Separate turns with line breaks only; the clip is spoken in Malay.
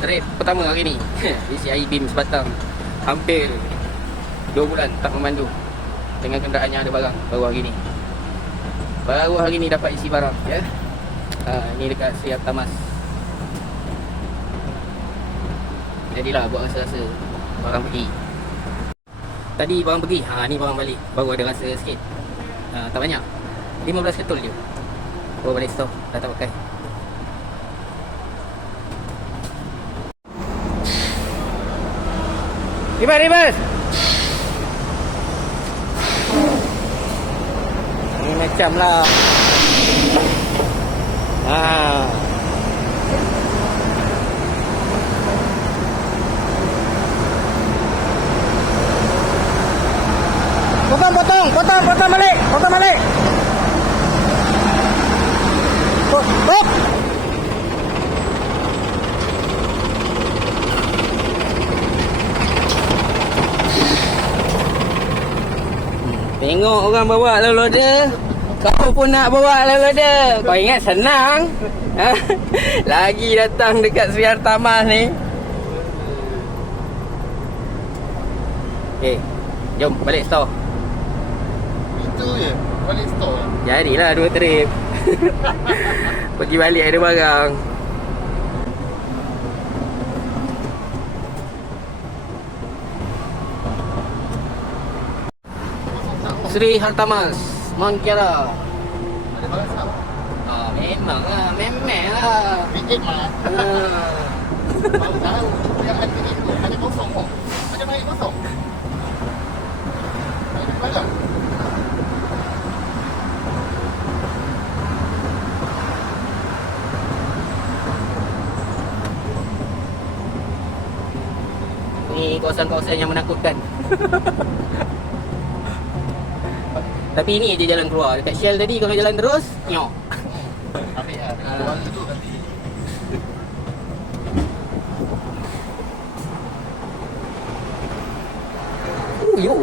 trip pertama hari ni DCI BIM Sebatang. Hampir 2 bulan tak memandu Dengan kenderaan yang ada barang baru hari ni. Baru hari ni dapat isi barang ya. ha, Ni dekat Sri Tamas Jadilah buat rasa-rasa Barang pergi. Tadi barang pergi ha, Ni barang balik. Baru ada rasa sikit. Ha, Tak banyak. 15 ketul je. Bawa balik store Dah tak pakai Ribas, ribas. Ni macam lah. Ha. Potong, potong, potong, potong balik, potong balik. Tengok orang bawa lalu ada Kau pun nak bawa lalu ada Kau ingat senang? Ha? Lagi datang dekat Sri Tamas ni. Okay Jom balik store.
Itu je Balik store.
Jadilah dua trip. Pergi balik ada barang Sri Hartamas Mount Kiara.
Ada barang sah
ah, Memang lah Memang lah.
Bikin mah
Ah.
Baru tahu Yang ada itu Ada kosong kok. Ada banyak kosong. Ada barang
Ni kawasan-kawasan yang menakutkan Tapi ini je jalan keluar. Dekat Shell tadi kalau jalan terus Nyok.
Lah
Ah.
Nanti.
Oh yo